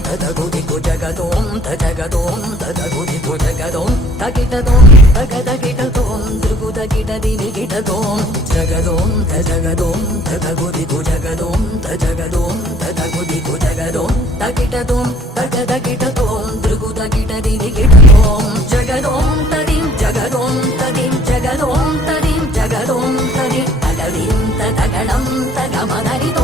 తదగుదిగు జగదోం తజగదోం తదగుదిగు జగదోం తగిటదోం తగదగిటదోం దృగుదగిటదిగిటదోం జగదోం తజగదోం తదగుదిగు జగదోం తజగదోం తదగుదిగు జగదోం తగిటదోం తగదగిటదోం దృగుదగిటదిగిటదోం జగదోం తదిం జగదోం తదిం జగదోం తదిం జగదోం తదిం తగదిం తగడం తగమదరితో